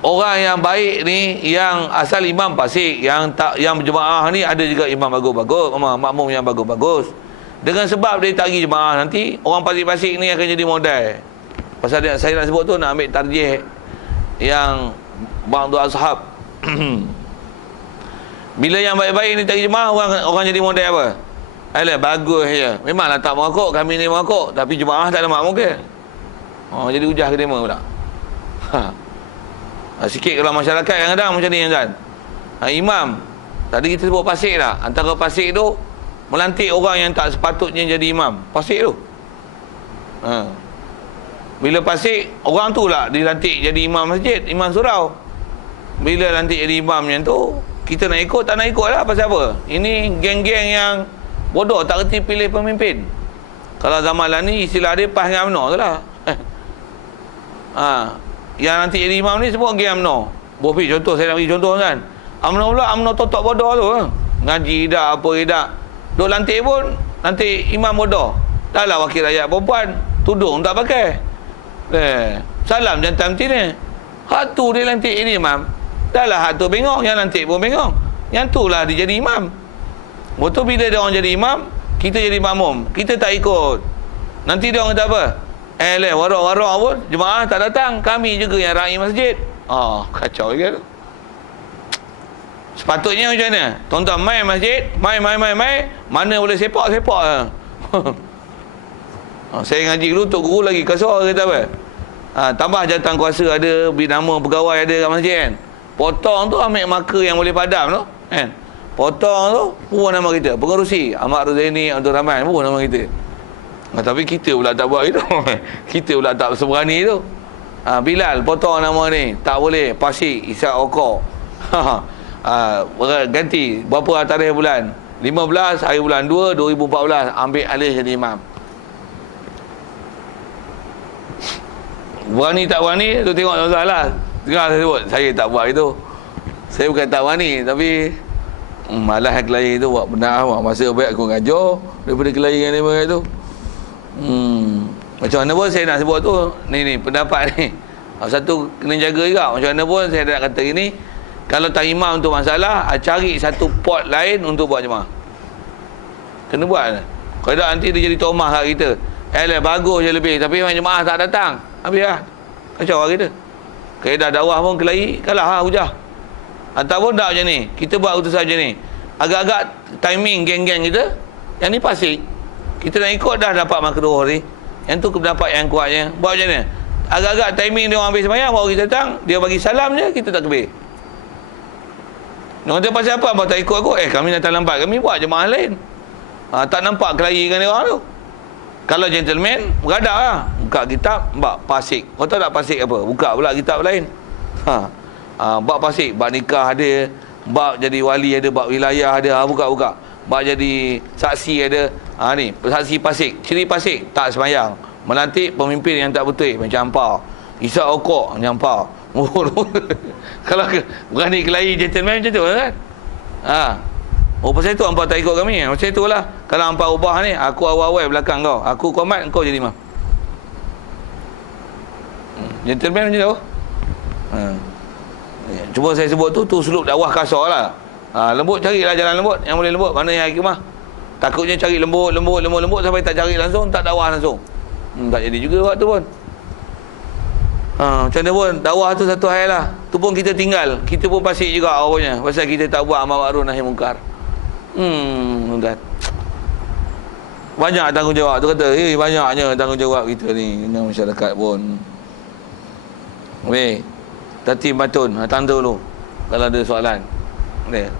orang yang baik ni yang asal imam fasik, yang tak, yang berjemaah ni ada juga imam bagus-bagus, makmum yang bagus-bagus. Dengan sebab dia tak pergi jemaah, nanti orang fasik-fasik ni akan jadi modal. Pasal saya nak sebut tu, nak ambil tarjih yang ba'du ashab. Bila yang baik-baik ni tak pergi jemaah, orang jadi modal apa? Alah, bagus je. Memanglah tak merokok, kami ni merokok, tapi jemaah tak ada makmum ke? Jadi hujah kedema pula. Sikit kalau masyarakat kadang-kadang macam ni kan. Imam, tadi kita sebut fasik lah. Antara fasik tu melantik orang yang tak sepatutnya jadi imam. Fasik tu. Bila fasik, orang tu lah dilantik jadi imam masjid, imam surau. Bila lantik jadi imam yang tu, kita nak ikut tak nak ikut lah. Pasal apa? Ini geng-geng yang bodoh, tak kerti pilih pemimpin. Kalau zaman lah ni istilah dia PAS dengan UMNO tu lah. Yang nanti jadi imam ni semua geng UMNO. Bofi contoh, saya nak bagi contoh kan. UMNO pula, UMNO totok bodoh tu. Ngaji dak, apa dak. Duk lantik pun, nanti imam bodoh. Dah lah wakil rakyat perempuan, tudung tak pakai. Salam jantan ni. Hak tu dia lantik ini imam. Dah lah hak tu bengong, yang lantik pun bengong. Yang tu lah dia jadi imam. Betul bila dia orang jadi imam, kita jadi makmum. Kita tak ikut. Nanti dia orang kata apa? Warak-warak pun jemaah tak datang, kami juga yang raih masjid. Kacau je. Sepatutnya macam mana? Tuan-tuan mai masjid, mai. Mana boleh sepak lah. Saya ngaji dulu, Tok Guru lagi kasar, kata apa? Tambah jawatan kuasa ada, beri nama pegawai ada kat masjid kan. Potong tu ambil marker yang boleh padam tu kan. Potong tu pun nama kita, pengerusi Ahmad Ruzaini Abdul Rahman pun nama kita. Tapi kita pula tak buat itu. Kita pula tak seberani tu. Bilal potong nama ni, tak boleh. Pasik Ishak Okor. Ganti berapa tarikh bulan? 15 hari bulan 2 2014 ambil alih jadi imam. Berani tak berani tu tengok tuan-tuan lah. Tengok saya sebut, saya tak buat itu. Saya bukan tak berani, tapi malas kelahi tu buat benar. Masa baik aku ngajar daripada kelahi dengan dia tu. Macam mana pun saya nak sebut tu, ni pendapat ni. Satu kena jaga juga. Macam mana pun saya nak kata gini, kalau tak imam tu masalah, cari satu pot lain untuk buat jemaah. Kena buat. Kalau tak nanti dia jadi tomah kat kita. Bagus je lebih, tapi memang jemaah tak datang. Habis lah. Kacau lah kita. Kaedah dakwah pun kelahi, kalah lah hujah. Ataupun tak macam ni, kita buat utusan macam ni. Agak-agak timing geng-geng kita, yang ni pasik. Kita nak ikut dah dapat makruh ni. Yang tu pendapat yang kuatnya. Buat macam mana? Agak-agak timing dia orang habis sembahyang, baru kita datang, dia bagi salam je, kita tak kebir. Dia kata pasal apa? Abang tak ikut aku? Kami datang lambat, kami buat jemaah lain. Tak nampak kelahi dengan dia orang tu. Kalau gentleman, beradak lah. Buka kitab, bak pasik. Kau tahu tak pasik apa? Buka pula kitab lain. Bak pasik, bak nikah ada, bak jadi wali ada, bak wilayah ada. Buka-buka. Bak jadi saksi ada. Ni, saksi pasik. Ciri pasik, tak semayang. Melantik pemimpin yang tak betul. Macam hampa. Ishak Okor, macam hampa. Kalau berani kelahi gentleman macam tu kan? Pasal tu hampa tak ikut kami. Macam itulah. Kalau hampa ubah ni, aku awal-awal belakang kau. Aku komat, kau jadi imam. Gentleman macam tu. Cuma saya sebut tu seluk dakwah kasar lah. Lembut, carilah jalan lembut. Yang boleh lembut, mana yang hikmah. Takutnya cari lembut sampai tak cari langsung, tak dakwah langsung. Tak jadi juga waktu pun. Macam mana pun, dakwah tu satu hal lah. Tu pun kita tinggal. Kita pun pasik juga awalnya. Pasal kita tak buat amal ma'ruf nahi munkar. Tuan. Banyak tanggungjawab. Tu kata, banyaknya tanggungjawab kita ni dengan masyarakat pun. Tati Matun, tanda dulu kalau ada soalan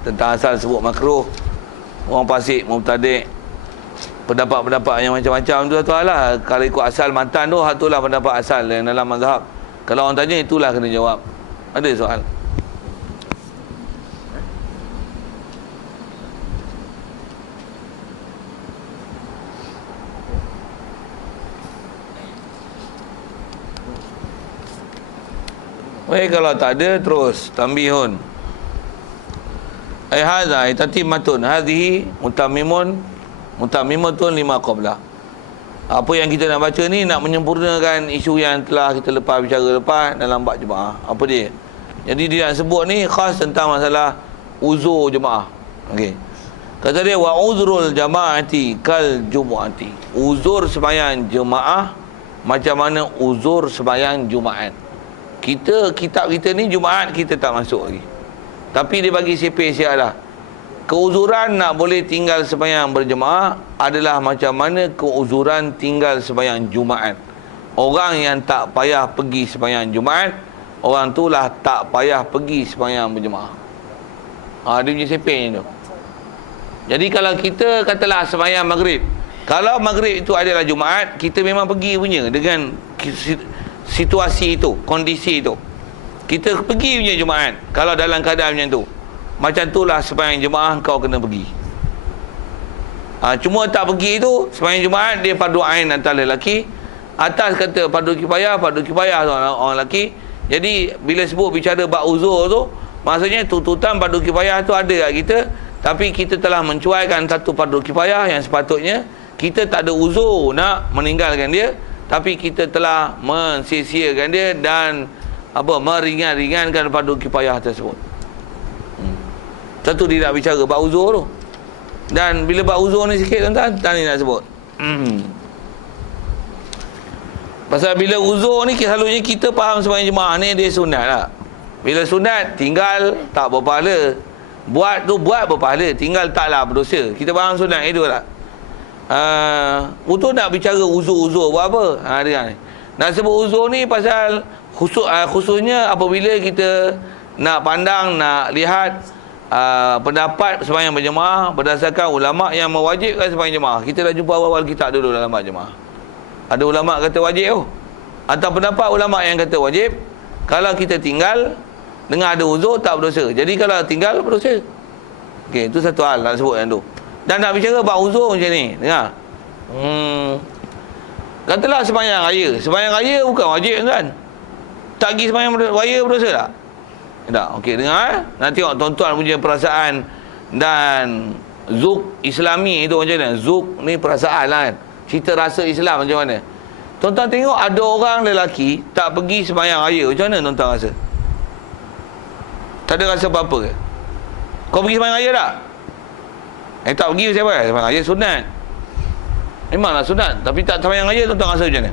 tentang asal sebut makruh, orang pasik, mubtadi', pendapat-pendapat yang macam-macam tu lah. Kalau ikut asal matan tu, itulah pendapat asal yang dalam mazhab. Kalau orang tanya, itulah kena jawab. Ada soal? Kalau tak ada, terus tambihun. Hadza tatimatun hadhihi mutamimatun lima qabla. Apa yang kita nak baca ni nak menyempurnakan isu yang telah kita bicara lepas dalam bab jemaah. Apa dia? Jadi dia sebut ni khas tentang masalah uzur jemaah. Okey. Kata dia wa uzrul jamaati kal jumuati. Uzur sembahyang jemaah macam mana uzur sembahyang Jumaat. Kitab kita ni Jumaat kita tak masuk lagi. Tapi dia bagi siapa lah. Keuzuran nak boleh tinggal sembahyang berjemaah adalah macam mana keuzuran tinggal sembahyang Jumaat. Orang yang tak payah pergi sembahyang Jumaat, orang tu lah tak payah pergi sembahyang berjemaah. Dia punya sepeng tu. Jadi kalau kita katalah sembahyang maghrib, kalau maghrib itu adalah Jumaat, kita memang pergi punya dengan situasi itu, kondisi itu. Kita pergi punya Jumaat kalau dalam keadaan macam tu. Macam itulah sembahyang jemaah kau kena pergi. Cuma tak pergi itu, sembahyang Jumaat dia fardu ain atas lelaki. Atas kata fardu kifayah tu orang lelaki. Jadi bila sebut bicara bab uzur tu, maksudnya tuntutan fardu kifayah tu ada kat kita, tapi kita telah mencuaikan satu fardu kifayah yang sepatutnya kita tak ada uzur nak meninggalkan dia, tapi kita telah mensia-siakan dia dan meringan-ringankan fardu kifayah tersebut. Satu dia nak bicara bab uzur tu. Dan bila bab uzur ni sikit tuan-tuan, tadi nak sebut. Pasal bila uzur ni selalunya kita faham sembahyang jemaah ni dia sunat lah. Bila sunat tinggal tak berpahala. Buat tu buat berpahala, tinggal taklah berdosa. Kita faham sunat itu tak? Untuk nak bicara uzur-uzur buat apa? Dia ni. Nak sebut uzur ni pasal khususnya apabila kita nak pandang, nak lihat pendapat sembahyang berjemaah berdasarkan ulama yang mewajibkan sembahyang jemaah. Kita dah jumpa awal-awal kitab dulu dalam bab jemaah. Ada ulama kata wajib atau pendapat ulama yang kata wajib kalau kita tinggal dengan ada uzur tak berdosa. Jadi kalau tinggal berdosa. Okey, itu satu hal nak sebut yang tu. Dan nak bicara bab uzur macam ni, dengar. Katalah sembahyang raya. Sembahyang raya bukan wajib kan? Tak pergi sembahyang raya berdosa tak? Tak. Okey, dengar. Nanti tengok tuan-tuan punya perasaan dan zuk Islami itu macam mana? Zuk ni perasaan lah kan. Cita rasa Islam macam mana? Tuan-tuan tengok ada orang lelaki tak pergi sembahyang raya. Macam mana tuan-tuan rasa? Tak ada rasa apa-apa ke? Kau pergi sembahyang raya tak? Tak pergi siapa? Sembahyang raya sunat. Memanglah sunat. Tapi tak sembahyang raya tuan-tuan rasa macam mana?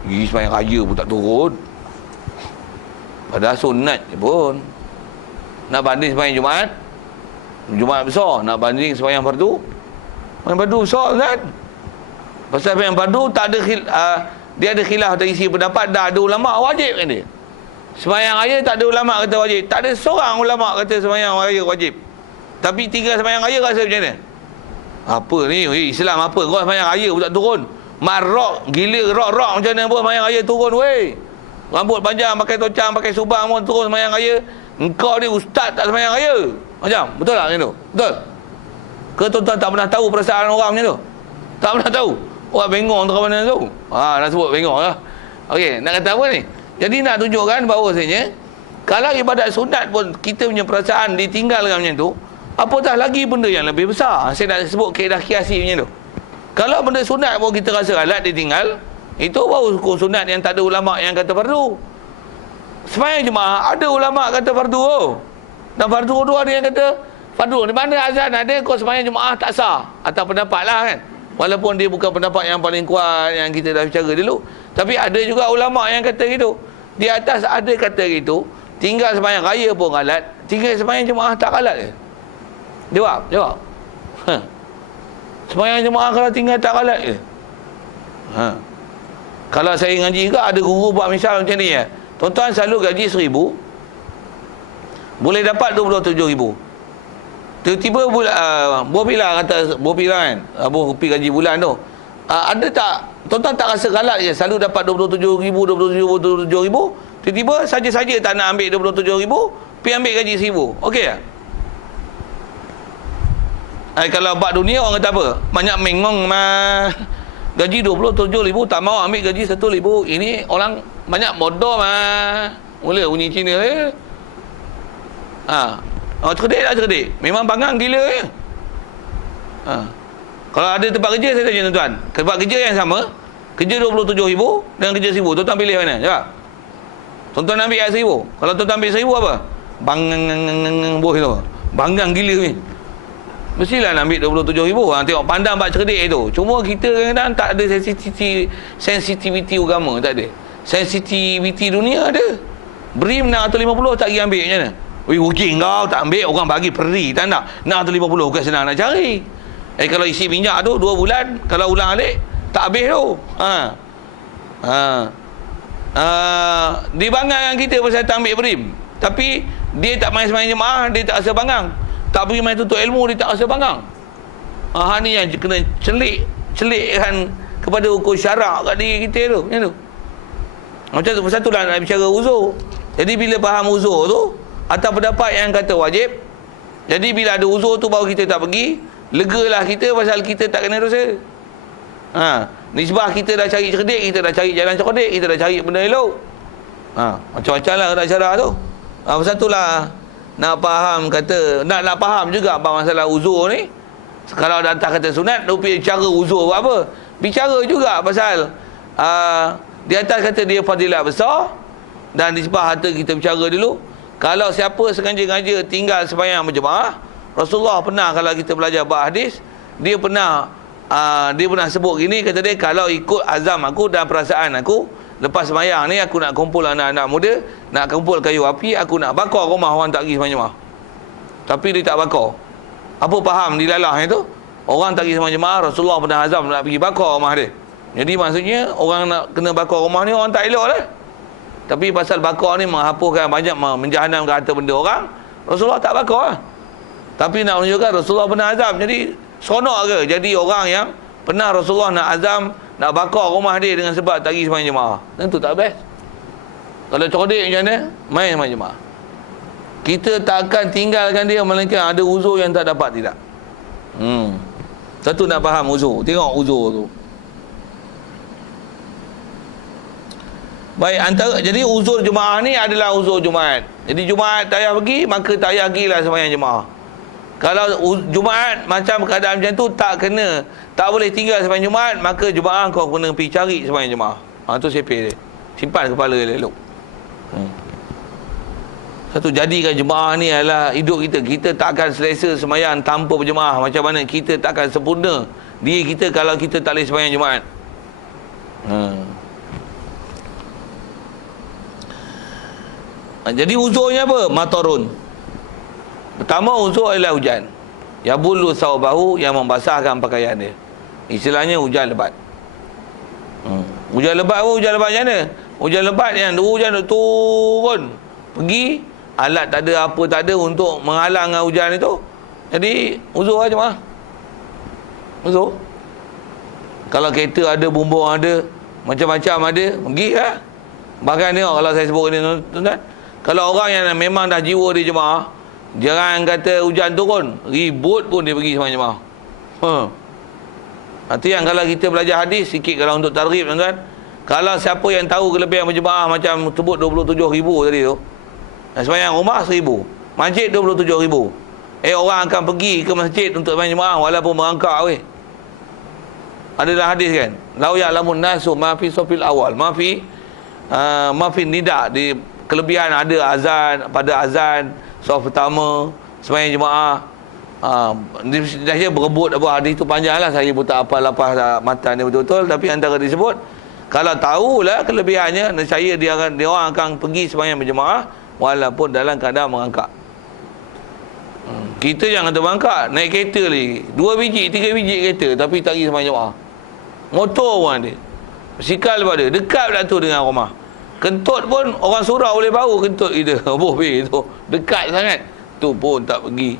Pergi sembahyang raya pun tak turun. Padahal sunat je pun. Nak banding sembahyang Jumaat, Jumaat besar. Nak banding sembahyang fardu, sembahyang fardu besar kan. Pasal sembahyang fardu tak ada dia ada khilaf dari sisi pendapat. Dah ada ulama wajib kan dia. Sembahyang raya tak ada ulama kata wajib. Tak ada seorang ulama kata sembahyang raya wajib. Tapi tinggal sembahyang raya rasa macam mana? Apa ni? Islam apa? Kau sembahyang raya pun tak turun. Marok gila, rock macam mana pun sembahyang raya turun weh. Rambut panjang, pakai tocang, pakai subang pun turun sembahyang raya. Engkau ni ustaz tak sembahyang raya. Macam, betul tak macam tu? Betul? Ke tuan-tuan tak pernah tahu perasaan orang macam tu? Tak pernah tahu? Orang bengong tu kat mana tu? Nak sebut bengong lah. Okey, nak kata apa ni? Jadi nak tunjukkan bahawasanya kalau ibadat sunat pun kita punya perasaan ditinggalkan macam tu, apatah lagi benda yang lebih besar. Saya nak sebut kaedah kiasi macam tu. Kalau benda sunat pun kita rasa alat ditinggal, itu baru hukum sunat yang tak ada ulama yang kata fardu. Sembahyang jemaah ada ulama kata fardu. Dan fardu tu ada yang kata fardu. Di mana azan ada kau sembahyang jemaah tak sah. Atau pendapat lah kan. Walaupun dia bukan pendapat yang paling kuat yang kita dah bicara dulu. Tapi ada juga ulama yang kata gitu. Di atas ada kata gitu. Tinggal sembahyang raya pun galat. Tinggal sembahyang jemaah tak galat ke? Jawab. Sembahyang jemaah kalau tinggal tak galat ke? Kalau saya ngaji ke ada guru buat misal macam ni ya. Tuan-tuan selalu gaji 1,000, boleh dapat 27,000. Tiba-tiba buah pila kan, buah rupi gaji bulan tu. Ada tak tuan-tuan tak rasa galat je selalu dapat 27,000, tiba-tiba saja-saja tak nak ambil 27,000, pergi ambil gaji 1,000. Okey tak? Kalau bab dunia orang kata apa? Banyak mengong mah. Gaji 27,000 tak mau ambil gaji 1,000. Ini orang banyak bodoh mah. Mula bunyi Cina je. Cerdik tak cerdik? Memang bangang gila je. Kalau ada tempat kerja saya tanya tuan-tuan, tempat kerja yang sama, kerja 27,000 dengan kerja 1,000, tuan-tuan pilih mana? Jawab. Tuan-tuan ambil ayat 1000. Kalau tuan-tuan ambil 1000 apa? Bangang boh itu. Banggang gila ni. Mestilah nak ambil 27,000. Tengok pandang bak cerdik itu. Cuma kita kadang-kadang tak ada sensitivity agama, tak ada. Sensitivity dunia ada. Beri 650 tak pergi ambil macam mana? Ui, rugi kau tak ambil, orang bagi peri tak nak. 650 bukan senang nak cari. Kalau isi minyak tu 2 bulan, kalau ulang alik tak habis tu. Dia bangang dengan kita pasal tak ambil berim. Tapi dia tak main semayang jemaah, dia tak rasa bangang. Tak pergi main tuntut ilmu, dia tak rasa bangang. Ni yang kena celikkan kepada hukum syarak kat diri kita tu. Macam tu. Macam tu, pasal tu lah nak bicara uzur. Jadi bila faham uzur tu, atau pendapat yang kata wajib, jadi bila ada uzur tu baru kita tak pergi, legalah kita pasal kita tak kena dosa. Nisbah kita dah cari cerdik, kita dah cari jalan cerdik, kita dah cari benda elok. Macam-macam lah nak cara tu. Pasal tu lah nak faham kata, nak faham juga masalah uzur ni. Kalau dah atas kata sunat, dia bicara uzur buat apa? Bicara juga pasal di atas kata dia fadilat besar, dan nisbah harta kita bicara dulu. Kalau siapa sengaja-ngaja tinggal sembahyang berjemaah, Rasulullah pernah, kalau kita belajar bab hadis, dia pernah sebut gini, kata dia, kalau ikut azam aku dan perasaan aku, lepas sembahyang ni aku nak kumpul anak-anak muda, nak kumpul kayu api, aku nak bakar rumah orang tak pergi sembahyang jemaah. Tapi dia tak bakar. Apa faham dilalah itu? Orang tak pergi sembahyang jemaah, Rasulullah pernah azam nak pergi bakar rumah dia. Jadi maksudnya orang nak kena bakar rumah ni orang tak elok lah. Tapi pasal bakar ni menghapuskan banyak, menjahanamkan harta benda orang, Rasulullah tak bakar lah. Tapi nak menunjukkan Rasulullah pernah azam. Jadi seronok ke jadi orang yang pernah Rasulullah nak azam nak bakar rumah dia dengan sebab tak pergi sembahyang jemaah? Tentu tak best. Kalau cerdik macam mana? Main sembahyang jemaah. Kita tak akan tinggalkan dia melainkan ada uzur yang tak dapat tidak. Satu nak faham uzur. Tengok uzur tu. Baik, jadi uzur jemaah ni adalah uzur Jumaat. Jadi Jumaat tak payah pergi, maka tak payah pergilah sembahyang jemaah. Kalau Jumaat macam keadaan macam tu, tak boleh tinggal sembahyang Jumaat, maka jemaah kau kena pergi cari sembahyang jemaah. Tu sepih dia. Simpan kepala dia elok. Satu, jadikan jemaah ni adalah hidup kita. Kita tak akan selesa sembahyang tanpa berjemaah. Macam mana kita tak akan sempurna diri kita kalau kita tak boleh sembahyang Jumaat. Jadi uzurnya apa? Matarun. Pertama, uzur adalah hujan. Yabullu thawbahu, yang membasahkan pakaian dia. Istilahnya hujan lebat. Hujan lebat apa? Hujan lebat macam mana? Hujan lebat yang hujan turun, pergi, alat tak ada, apa tak ada untuk menghalang hujan itu. Jadi uzur aja mah. Uzur. Kalau kereta ada, bumbung ada, macam-macam ada, pergi lah. Bahkan tengok kalau saya sebut ni tuan-tuan, kalau orang yang memang dah jiwa di jemaah, jangan kata hujan turun, ribut pun dia pergi sembahyang jemaah. Itu yang kalau kita belajar hadis sikit, kalau untuk targhib tuan-tuan, kalau siapa yang tahu kelebihan berjemaah macam sebut 27,000 tadi tu, sembahyang rumah 1,000, masjid 27,000, orang akan pergi ke masjid untuk sembahyang jemaah walaupun merangkak weh. Adalah hadis kan, lau ya'lamun nasu ma fi safil awal, ma fi nida, di kelebihan ada azan, pada azan saf pertama sembahyang jemaah. Dia berebut apa hadis tu panjang lah, saya pun tak hafal lapar matan dia betul-betul, tapi antara disebut, kalau tahulah kelebihannya, nescaya dia orang akan pergi sembahyang berjemaah walaupun dalam keadaan merangkak. Kita jangan terberangkak, naik kereta lagi 2 biji 3 biji kereta, tapi tak pergi sembahyang jemaah. Motor pun ada, basikal pun ada, dekat pula tu dengan rumah. Kentut pun orang surau boleh bau kentut kita. Tu dekat sangat, tu pun tak pergi.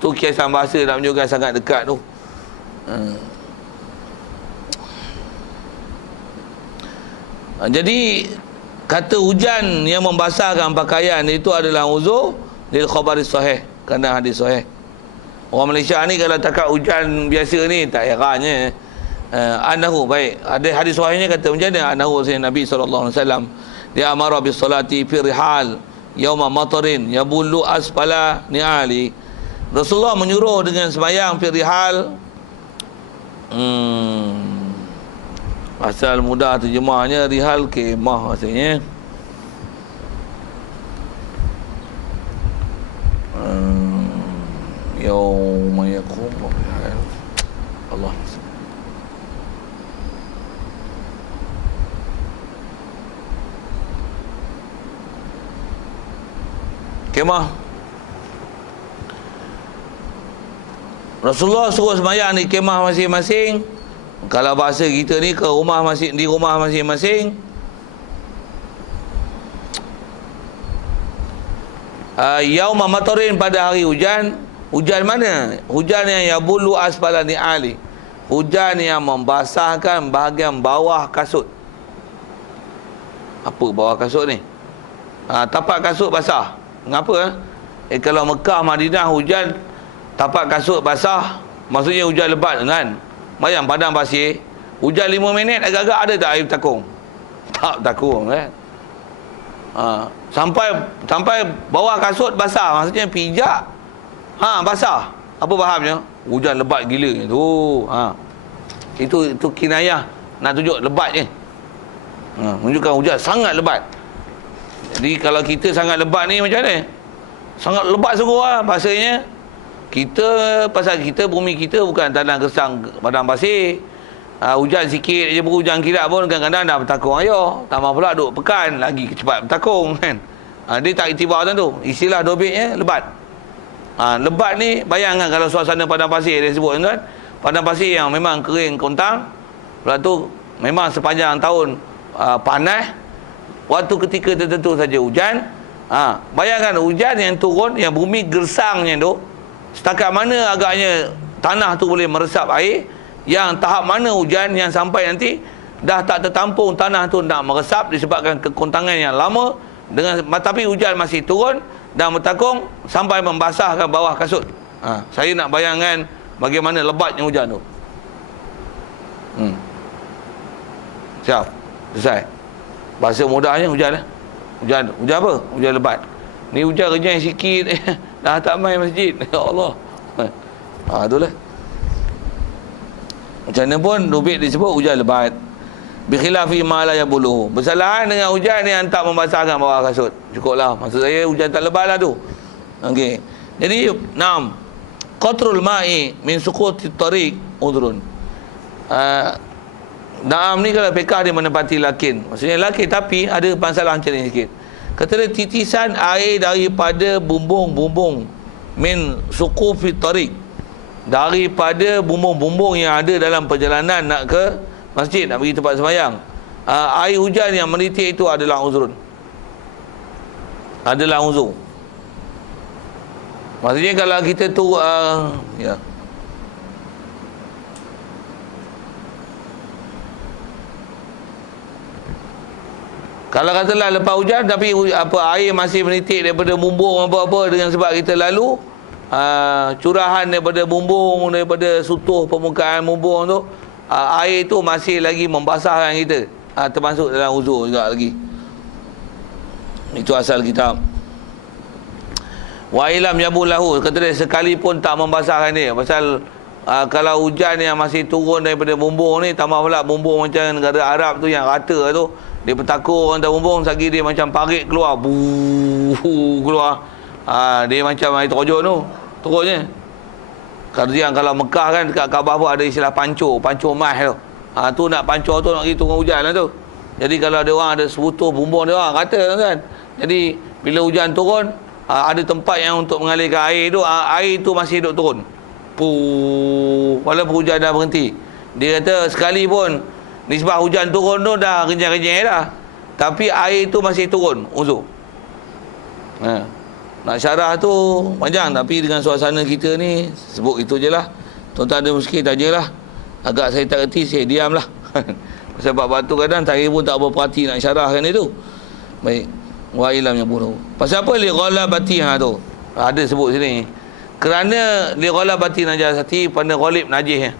Tu kiasan bahasa nak menunjukkan sangat dekat tu. Jadi kata hujan yang membasahkan pakaian itu adalah uzur lil khabaris sahih, kerana hadis sahih. Orang Malaysia ni kalau takat hujan biasa ni tak herannya. Anahu, baik, ada hadis sahihnya kata macam mana? Anahu, Nabi SAW dia amara bis salati fi rihal yauma matarin yabullu asfala ni'ali. Rasulullah menyuruh dengan sembahyang fi rihal. Asal mudah terjemahnya rihal kemah maksudnya. Yauma yakum Allah. Kemah. Rasulullah suruh sembahyang di kemah masing-masing. Kalau bahasa kita ni ke rumah di rumah masing-masing. Yauma matarin, pada hari hujan. Hujan mana? Hujan yang yabulu asfalani ali. Hujan yang membasahkan bahagian bawah kasut. Apa bawah kasut ni? Tapak kasut basah. Mengapa? Kalau Mekah, Madinah hujan tapak kasut basah, maksudnya hujan lebat kan. Bayang padang pasir, hujan 5 minit agak-agak ada tak air bertakung? Tak bertakung kan. Sampai bawah kasut basah, maksudnya pijak basah. Apa fahamnya? Hujan lebat gila tu. Itu kinayah nak tunjuk lebatnya. Menunjukkan hujan sangat lebat. Jadi kalau kita sangat lebat ni macam mana? Sangat lebat sungguh lah bahasanya. Pasal kita, bumi kita bukan tanah gersang padang pasir. Hujan sikit je hujan kilat pun kadang-kadang dah bertakung air. Tambah pula duk pekan lagi cepat bertakung kan. Dia tak iktibar macam tu. Istilah dobitnya lebat. Lebat ni bayangkan kalau suasana padang pasir dia sebut kan. Padang pasir yang memang kering kontang. Lepas tu memang sepanjang tahun panas. Waktu ketika tertentu saja hujan. Bayangkan hujan yang turun, yang bumi gersangnya tu, setakat mana agaknya tanah tu boleh meresap air, yang tahap mana hujan yang sampai nanti dah tak tertampung tanah tu nak meresap disebabkan kekontangan yang lama, tapi hujan masih turun dan bertakung sampai membasahkan bawah kasut. Saya nak bayangkan bagaimana lebatnya hujan tu. Siap? Selesai. Bahasa mudahnya hujan lah. Hujan apa? Hujan lebat. Ni hujan rejang sikit dah tak main masjid. Ya Allah. Itulah. Macam mana pun Rubik disebut hujan lebat. Bi khilafi ma la yabuluhu. Bersalahan dengan hujan yang tak membasahkan bawah kasut. Cukuplah. Maksud saya hujan tak lebat lah tu. Okey. Jadi, qatrul ma'i min suquti tariq udrun. Naam ni kalau fiqah dia menepati lakin. Maksudnya lakin, tapi ada masalah macam ni sikit. Kata dia titisan air daripada bumbung-bumbung min suqufi tariq, daripada bumbung-bumbung yang ada dalam perjalanan nak ke masjid, nak pergi tempat sembahyang. Air hujan yang menitik itu adalah uzrun. Adalah uzur. Maksudnya kalau kita tu ya. Kalau katalah lepas hujan tapi air masih menitik daripada bumbung apa-apa, dengan sebab kita lalu curahan daripada bumbung, daripada sutuh permukaan bumbung tu, air tu masih lagi membasahkan kita, termasuk dalam uzur juga lagi. Itu asal kitab. Wa ilam yabulahu, kata dia sekalipun tak membasahkan dia. Pasal kalau hujan yang masih turun daripada bumbung ni, tambah pula bumbung macam negara Arab tu yang rata tu, dia bertakur antara bumbung, sagi dia macam parit keluar, keluar. Dia macam air terjun tu turunnya. Kalau Mekah kan dekat Kaabah pun ada istilah pancur emas tu. Tu nak pancur tu nak pergi turun hujan lah tu. Jadi kalau ada orang ada sebutuh bumbung dia orang kata kan. Jadi bila hujan turun, ada tempat yang untuk mengalirkan air tu masih duk turun. Walaupun hujan dah berhenti. Dia kata sekali pun nisbah hujan turun tu dah renyah-renyah dah, tapi air tu masih turun uzur. Nak syarah tu panjang, tapi dengan suasana kita ni sebut itu je lah. Tuan-tuan ada muskil tanyalah. Agak saya tak kerti, saya diam lah. Sebab batu kadang saya pun tak berperhati nak syarahkan itu. Baik. Wa ilam yang buruk. Pasal apa li ghalabati tu? Ada sebut sini. Kerana li ghalabati najasati, pada ghalib najisnya.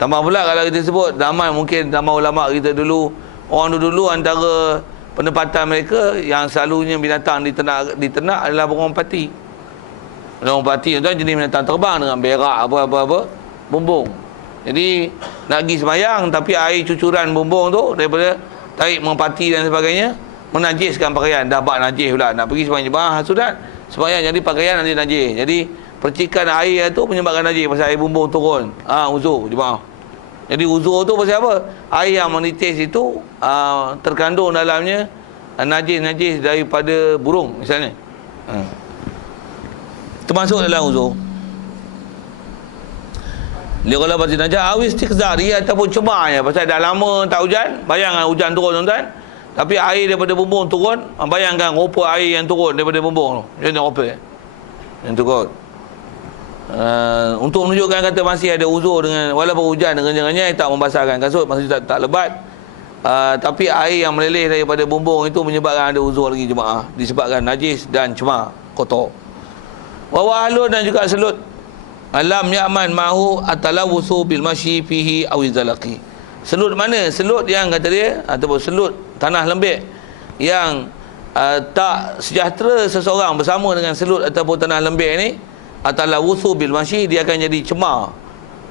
Tambah pula kalau kita sebut zaman, mungkin zaman ulama kita dulu, orang dulu antara penempatan mereka yang selalunya binatang diternak adalah burung pati. Burung pati tu jenis binatang terbang dengan berak apa-apa bumbung. Jadi nak pergi sembahyang tapi air cucuran bumbung tu daripada tarik merpati dan sebagainya menajiskan pakaian. Dah bak najis pula nak pergi sembahyang jemaah sunat, Sembahyang jadi pakaian nanti najis. Jadi percikan air tu menyebabkan najis pasal air bumbung turun. Uzur jemaah. Jadi uzur tu pasal apa? Air yang menitis itu terkandung dalamnya najis-najis daripada burung misalnya. Termasuk dalam uzur. Dia kalau pasti najis awis istiqzari ataupun cemar ya pasal dah lama tak hujan. Bayangkan hujan turun tuan-tuan. Tapi air daripada bumbung turun, bayangkan rupa air yang turun daripada bumbung tu. Macam mana rupa yang turun. Untuk menunjukkan kata masih ada uzur dengan walaupun hujan dengan tak membasahkan kasut, masih tak lebat. Tapi air yang meleleh daripada bumbung itu menyebabkan ada uzur lagi jemaah, disebabkan najis dan cemar, kotor. Wa wahlun dan juga selut. Alam ya'man ma'hu atalawusu bil masyi fihi awizalaqi. Selut mana? Selut yang kata dia ataupun selut tanah lembik yang tak sejahtera seseorang bersama dengan selut ataupun tanah lembik ni, atalawusu bil masyi, dia akan jadi cemar,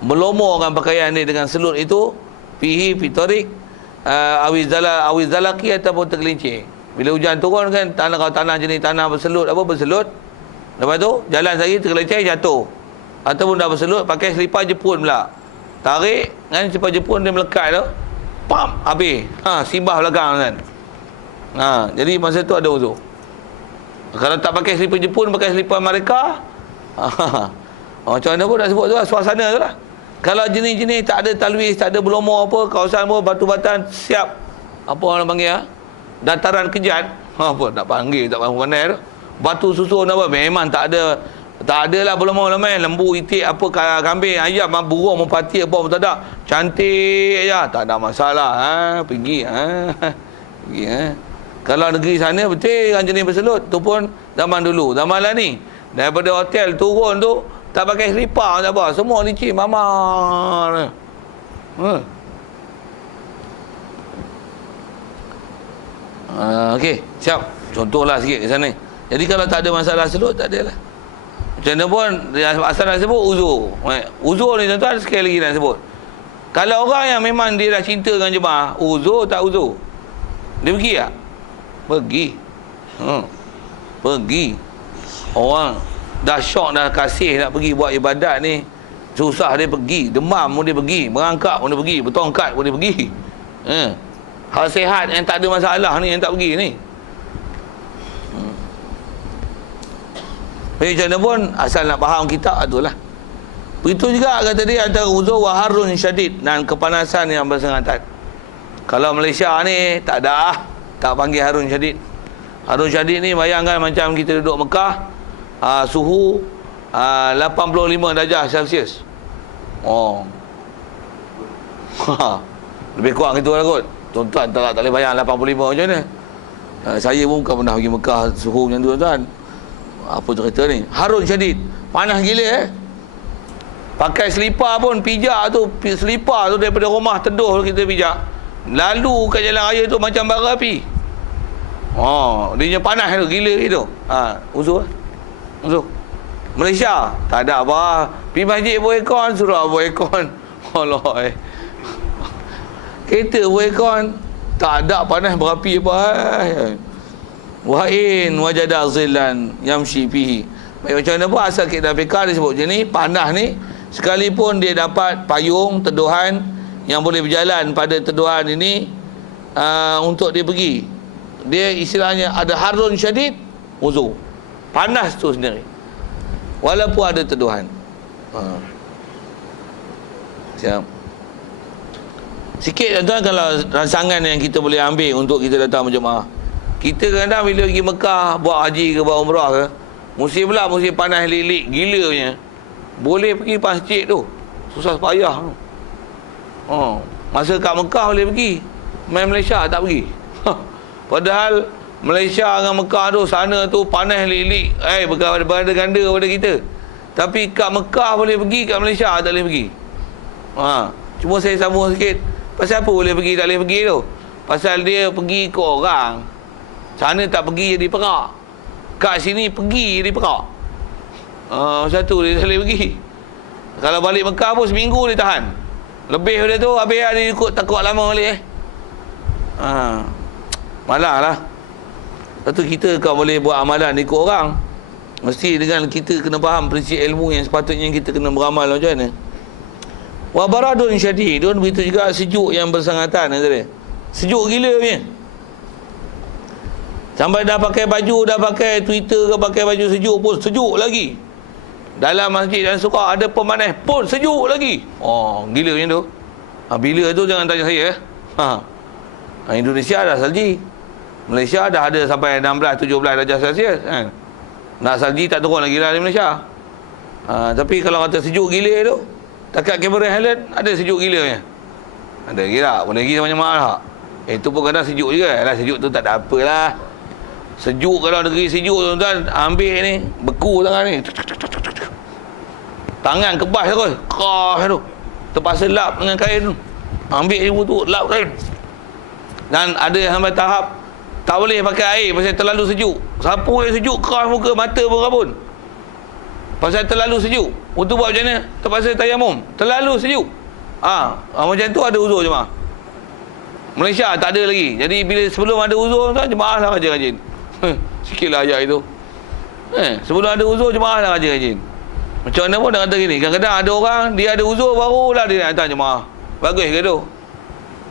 melomorkan pakaian dia dengan selut itu, fihi fitarik awizalaqi ataupun tergelincir. Bila hujan turun kan tanah jenis tanah berselut berselut. Lepas tu jalan saya tergelincir jatuh. Ataupun dah berselut pakai selipar jepun pula. Tarik kan selipar jepun dia melekat tu. Pam habis. Simbah belakang kan. Jadi masa tu ada uzur. Kalau tak pakai selipar jepun, pakai selipar mereka. Macam mana pun nak sebut tu lah, suasana tu lah. Kalau jenis-jenis tak ada talwis, tak ada belomor apa, kawasan apa, batu-batan siap. Apa orang panggil dataran kejat. Apa tak panggil, tak pandai tu. Batu susun apa, memang tak ada lah belomor-belomor, lembu, itik apa, kambing, ayam, burung, merpati apa tak ada. Cantik je, tak ada masalah. Pergi pergi Kalau negeri sana betul yang jenis berselut tu pun zaman dulu. Zaman lah ni daripada hotel turun tu tak pakai selipar tak apa, semua licin mamar. Okey, siap. Contohlah sikit ke sana. Jadi kalau tak ada masalah selut, tak ada lah. Macam mana pun asal nak sebut uzur. Uzur ni tuan-tuan sekali lagi nak sebut. Kalau orang yang memang dia dah cinta dengan jemaah, uzur tak uzur, dia pergi tak? Pergi. Pergi. Orang dah syok, dah kasih nak pergi buat ibadat ni, susah dia pergi, demam pun dia pergi, merangkak pun dia pergi, bertongkat pun dia pergi. Hal sihat yang tak ada masalah ni yang tak pergi ni. Macam mana pun asal nak faham kitab itulah. Begitu juga kata dia antara uzur wa harrun syadid, dan kepanasan yang bersengatan. Kalau Malaysia ni tak ada tak panggil harun syadid. Harun syadid ni bayangkan macam kita duduk Mekah, suhu 85 darjah Celsius. Lebih kurang itu lah kot. Tuan-tuan tak boleh bayang 85 macam mana. Saya pun bukan pernah pergi Mekah suhu macam tu tuan. Apa cerita ni? Harun syadid, panas gila Pakai selipar pun, pijak tu, selipar tu daripada rumah teduh kita pijak, lalu kat jalan raya tu macam bara api. Dia panas tu, gila itu. Uzur. Malaysia tak ada apa, pergi masjid buat aircon, suruh buat aircon. Allah kereta buat aircon, tak ada panas berapi apa. Wa'in wajada zillan yamshi fihi. Baik, macam mana pun asal kita fikir disebut je ni, panas ni sekalipun dia dapat payung, teduhan yang boleh berjalan pada teduhan ini untuk dia pergi, dia istilahnya ada harun syadid, uzur. Panas tu sendiri walaupun ada teduhan. Siap. Sikit tuan-tuan kalau ransangan yang kita boleh ambil untuk kita datang berjemaah. Kita kadang bila pergi Mekah buat haji ke buat umrah ke, musim panas lilik gila punya, boleh pergi masjid tu, susah payah tu. Masa kat Mekah boleh pergi, main Malaysia tak pergi. Padahal Malaysia dengan Mekah tu, sana tu panas lilik, berganda-ganda pada kita. Tapi kat Mekah boleh pergi, kat Malaysia tak boleh pergi. Cuma saya sambung sikit, pasal apa boleh pergi tak boleh pergi tu? Pasal dia pergi ke orang. Sana tak pergi jadi perak, kat sini pergi jadi perak. Satu dia tak boleh pergi. Kalau balik Mekah pun seminggu dia tahan. Lebih dia tu, habis dia ikut takut lama balik. Malah lah. Satu kita kau boleh buat amalan ikut orang, Mesti dengan kita kena faham prinsip ilmu yang sepatutnya kita kena beramal macam mana. Wa baradun syadidun, begitu juga sejuk yang bersangatan tadi. Sejuk gila punya. Sampai dah pakai baju, dah pakai Twitter ke pakai baju sejuk pun sejuk lagi. Dalam masjid dan suka ada pemanas pun sejuk lagi. Oh, gila macam tu. Bila tu jangan tanya saya. Indonesia dah salji. Malaysia dah ada sampai 16-17 darjah Celsius kan. Nak salji tak turun lagi lah di Malaysia. Tapi kalau kata sejuk gila tu, dekat Cameron Highland ada sejuk gila nya. Ada gila, boleh lagi sama jemaah tak? Itu pun kadang sejuk juga. Alah, sejuk tu tak ada apalah. Sejuk kalau negeri sejuk tuan-tuan, ambil ni, beku tangan ni. Tangan kebas terus. Kah tu. Terpaksa lap dengan kain tu. Ambil ibu tu, lap kain. Dan ada yang sampai tahap tak boleh pakai air pasal terlalu sejuk. Sapu yang sejuk, keras muka, mata pun rabun. Pasal terlalu sejuk. Untuk buat macam mana? Terpaksa tayamum. Terlalu sejuk. Macam tu ada uzur jemaah. Malaysia tak ada lagi. Jadi bila sebelum ada uzur tu, jemaah lah rajin-rajin. Sikitlah ayat itu. Sebelum ada uzur, jemaah lah rajin-rajin. Macam mana pun nak kata gini. Kadang-kadang ada orang, dia ada uzur, barulah dia nak datang jemaah. Bagus ke tu?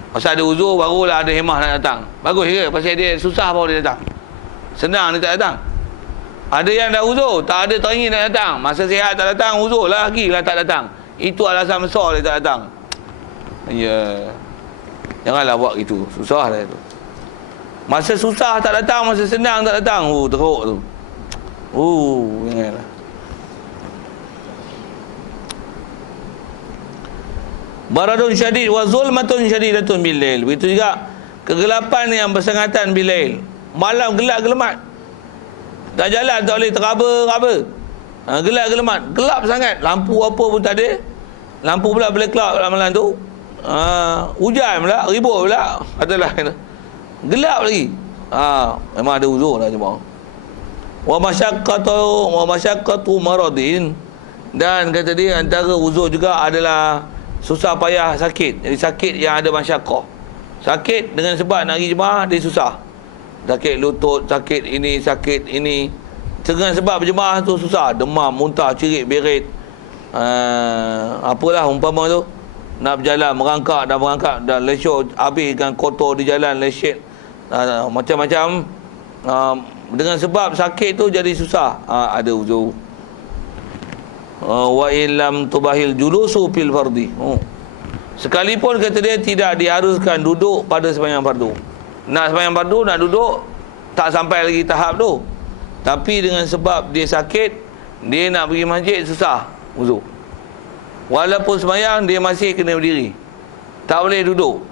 Pasal ada uzur, barulah ada hemah nak datang. Bagus ke? Pasal dia susah baru dia datang. Senang dia tak datang. Ada yang dah uzur, tak ada teringin nak datang. Masa sihat tak datang, uzur lah lagi lah tak datang. Itu alasan besar dia tak datang. Ya. Janganlah buat gitu. Susah lah itu. Masa susah tak datang, masa senang tak datang. Teruk tu. Janganlah. Baradun syadid wa zulmatun syadidatun bilail. Begitu juga kegelapan yang bersangatan bilail. Malam gelap gelemat. Tak jalan tak boleh teraba-raba. Gelap gelemat, gelap sangat. Lampu apa pun tak ada. Lampu pula boleh kelap malam tu. Hujan pula, ribut pula. Adalah gelap lagi. Memang ada uzur lah jemaah. Wa masyaqqatu maradin. Dan kata dia antara uzur juga adalah susah payah sakit. Jadi sakit yang ada masyaqqah. Sakit dengan sebab nak pergi jemaah dia susah. Sakit lutut, sakit ini, sakit ini. Dengan sebab berjemaah tu susah. Demam, muntah, cerit, berit. Apalah umpama tu. Nak berjalan, merangkak dan lesor habis dengan kotor di jalan, lesyet. Macam-macam. Dengan sebab sakit tu jadi susah. Ada uzur. Wa illam tubahil julusu fil fardi. Sekalipun kata dia tidak diharuskan duduk pada sembahyang fardu. Nak sembahyang fardu, nak duduk, tak sampai lagi tahap tu. Tapi dengan sebab dia sakit, dia nak pergi masjid susah, uzur. Walaupun sembahyang, dia masih kena berdiri, tak boleh duduk.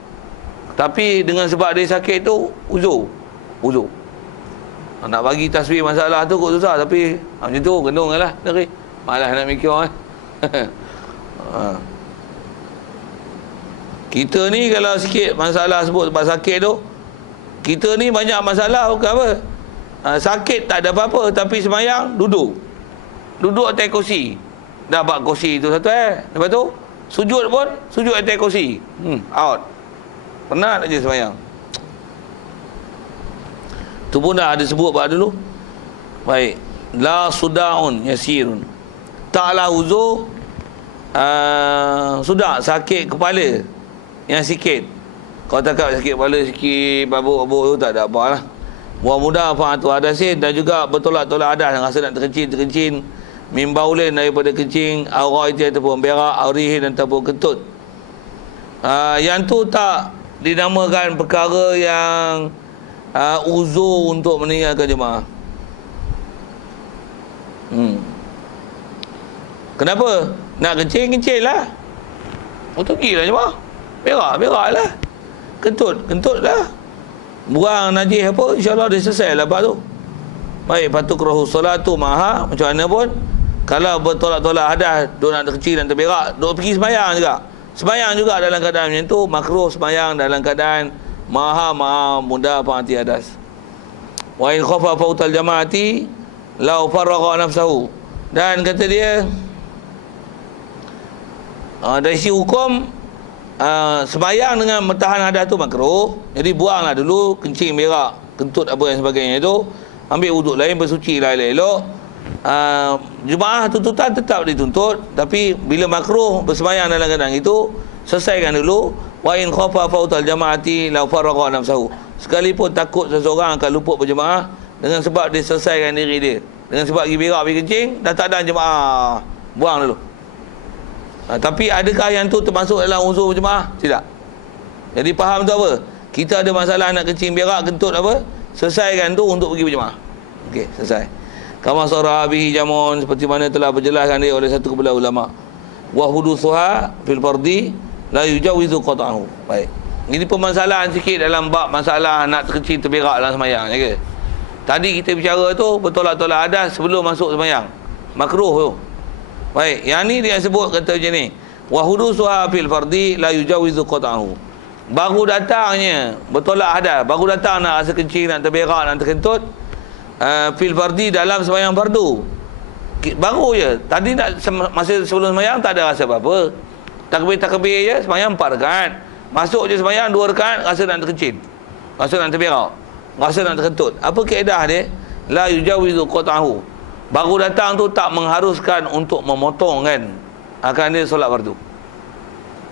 Tapi dengan sebab dia sakit tu, uzur. Nak bagi tasbih masalah tu kok susah. Tapi macam tu, gendung lah dari. Malah nak mikir Kita ni kalau sikit masalah sebut sebab sakit tu, kita ni banyak masalah bukan apa. Sakit tak ada apa-apa, tapi semayang duduk atas kursi. Dapat kursi tu satu lepas tu sujud pun sujud atas kursi. Out. Penat aja semayang. Tu pun dah ada sebut pada dulu. Baik. La sudaun yasirun. Taklah uzur sudah sakit kepala yang sikit. Kalau tak sakit kepala sikit, babuk-babuk tu tak ada apa lah. Wa mudah fa'atu hadasin, dan juga bertolak-tolak hadas, rasa nak terkencing mimbaulin daripada kencing, auraiti ataupun berak, aurihin ataupun kentut. Yang tu tak dinamakan perkara yang uzur untuk meninggalkan jemaah. Kenapa? Nak kencing lah. Pergilah jemaah. Berak lah. Kentut lah. Buang najis apa, insyaAllah dia selesai lah lepas tu. Baik, patukrahu salatu maha. Macam mana pun, kalau bertolak-tolak hadas, duk nak kencing dan terberak, duk pergi sembahyang juga. Sembahyang juga dalam keadaan macam tu. Makruh sembahyang dalam keadaan maha mudah fa'ati hadas. Wa in khafa fautal jama'ati lau faragha nafsahu. Dan kata dia, dari sisi hukum, sembahyang dengan bertahan hadas tu makruh. Jadi buanglah dulu kencing, berak, kentut apa yang sebagainya itu. Ambil wuduk lain, bersuci lah elok-elok. Jemaah tuntutan tetap dituntut, tapi bila makruh bersemayang dalam keadaan itu, selesaikan dulu. Wa in khafa fautal jamaati law faragha nafsahu. Sekalipun takut seseorang akan luput berjemaah dengan sebab dia selesaikan diri dia, dengan sebab pergi berak, pergi kencing, dah tak ada jemaah, buang dulu. Tapi adakah yang tu termasuk dalam unsur berjemaah? Tidak. Jadi faham tu apa? Kita ada masalah nak kencing, berak, kentut apa, selesaikan tu untuk pergi berjemaah. Okey, selesai. Kama sarah bihi jamun, seperti mana telah berjelaskan dia oleh satu kumpulan ulama. Wa hudutsuha fil fardi la yujawizu qat'ahu. Baik. Ini permasalahan sikit dalam bab masalah nak terkencing terberak dalam sembahyang, ya ke? Tadi kita bicara tu bertolak-tolak hadas sebelum masuk sembahyang. Makruh tu. Baik, yang ni dia sebut kata macam ni. Wa hudutsuha fil fardi la yujawizu qat'ahu. Baru datangnya bertolak hadas, baru datang nak rasa kencing, nak terberak, nak terkentut, fil fardi dalam sembahyang fardu. Baru je. Tadi nak masa sebelum sembahyang tak ada rasa apa-apa. Takbir je, sembahyang 4 rakaat. Masuk je sembahyang 2 rakaat, rasa nak terkencing, rasa nak terberak, rasa nak terkentut. Apa kaedah dia? La yujawizu qat'ahu. Baru datang tu tak mengharuskan untuk memotong kan akan dia solat fardu.